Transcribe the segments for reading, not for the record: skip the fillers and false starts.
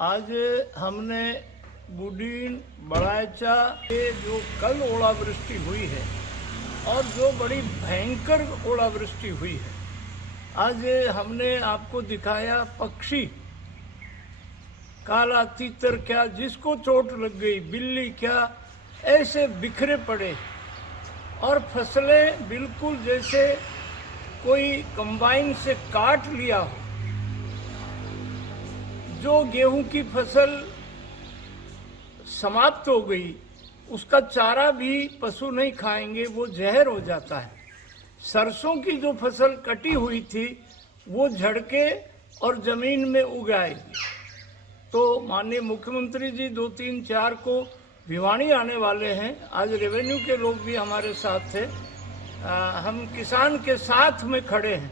आज हमने बुडीन बड़ाचा के जो कल ओलावृष्टि हुई है और जो बड़ी भयंकर ओलावृष्टि हुई है, आज हमने आपको दिखाया पक्षी काला तीतर क्या जिसको चोट लग गई, बिल्ली क्या ऐसे बिखरे पड़े और फसलें बिल्कुल जैसे कोई कंबाइन से काट लिया हो। जो गेहूं की फसल समाप्त हो गई, उसका चारा भी पशु नहीं खाएंगे, वो जहर हो जाता है। सरसों की जो फसल कटी हुई थी वो झड़के और जमीन में उग आएगी। तो माननीय मुख्यमंत्री जी 2, 3, 4 को भिवानी आने वाले हैं। आज रेवेन्यू के लोग भी हमारे साथ थे। हम किसान के साथ में खड़े हैं।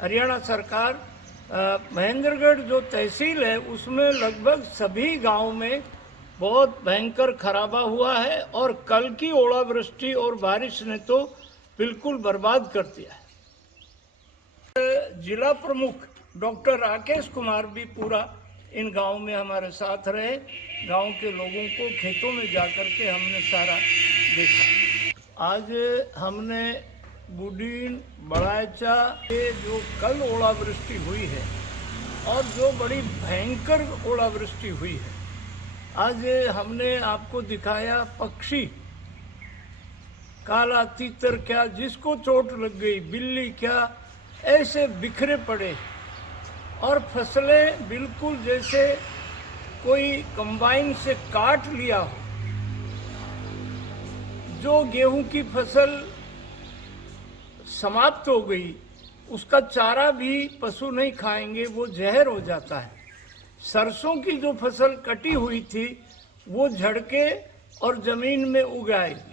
हरियाणा सरकार महेंद्रगढ़ जो तहसील है उसमें लगभग सभी गांव में बहुत भयंकर खराबा हुआ है और कल की ओलावृष्टि और बारिश ने तो बिल्कुल बर्बाद कर दिया है। जिला प्रमुख डॉक्टर राकेश कुमार भी पूरा इन गांव में हमारे साथ रहे। गांव के लोगों को खेतों में जाकर के हमने सारा देखा। आज हमने बुडीन बड़ाचा के जो कल ओलावृष्टि हुई है और जो बड़ी भयंकर ओलावृष्टि हुई है, आज हमने आपको दिखाया पक्षी काला तीतर क्या जिसको चोट लग गई, बिल्ली क्या ऐसे बिखरे पड़े और फसलें बिल्कुल जैसे कोई कंबाइन से काट लिया हो। जो गेहूं की फसल समाप्त हो गई, उसका चारा भी पशु नहीं खाएंगे, वो जहर हो जाता है। सरसों की जो फसल कटी हुई थी वो झड़के और जमीन में उग आएगी।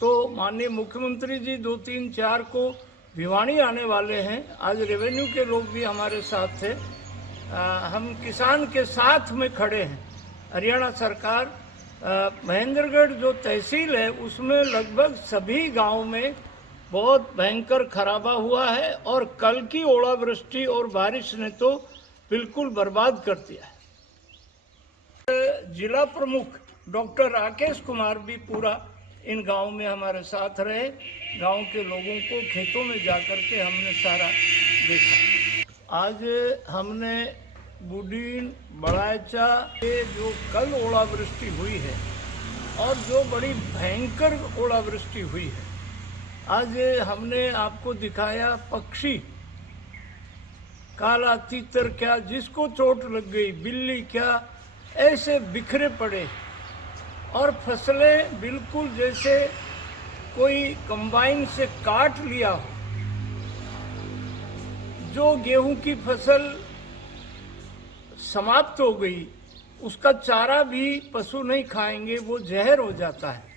तो माननीय मुख्यमंत्री जी 2, 3, 4 को भिवानी आने वाले हैं। आज रेवेन्यू के लोग भी हमारे साथ थे। हम किसान के साथ में खड़े हैं। हरियाणा सरकार महेंद्रगढ़ जो तहसील है उसमें लगभग सभी गांव में बहुत भयंकर खराबा हुआ है और कल की ओलावृष्टि और बारिश ने तो बिल्कुल बर्बाद कर दिया है। जिला प्रमुख डॉक्टर राकेश कुमार भी पूरा इन गांव में हमारे साथ रहे। गांव के लोगों को खेतों में जाकर के हमने सारा देखा। आज हमने बुडीन बड़ाचा के जो कल ओलावृष्टि हुई है और जो बड़ी भयंकर ओलावृष्टि हुई है, आज हमने आपको दिखाया पक्षी काला तीतर क्या जिसको चोट लग गई, बिल्ली क्या ऐसे बिखरे पड़े और फसलें बिल्कुल जैसे कोई कंबाइन से काट लिया हो। जो गेहूं की फसल समाप्त हो गई, उसका चारा भी पशु नहीं खाएंगे, वो जहर हो जाता है।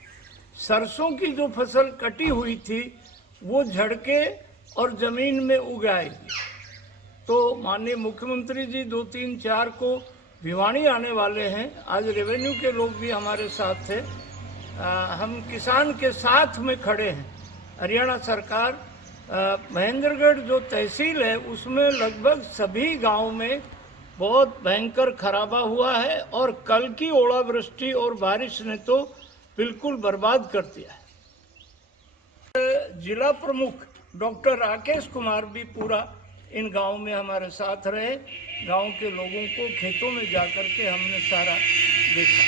सरसों की जो फसल कटी हुई थी वो झड़के और जमीन में उग आएगी। तो माननीय मुख्यमंत्री जी 2, 3, 4 को भिवानी आने वाले हैं। आज रेवेन्यू के लोग भी हमारे साथ थे। हम किसान के साथ में खड़े हैं। हरियाणा सरकार महेंद्रगढ़ जो तहसील है उसमें लगभग सभी गांव में बहुत भयंकर खराबा हुआ है और कल की ओलावृष्टि और बारिश ने तो बिल्कुल बर्बाद कर दिया है। जिला प्रमुख डॉक्टर राकेश कुमार भी पूरा इन गांव में हमारे साथ रहे। गांव के लोगों को खेतों में जाकर के हमने सारा देखा।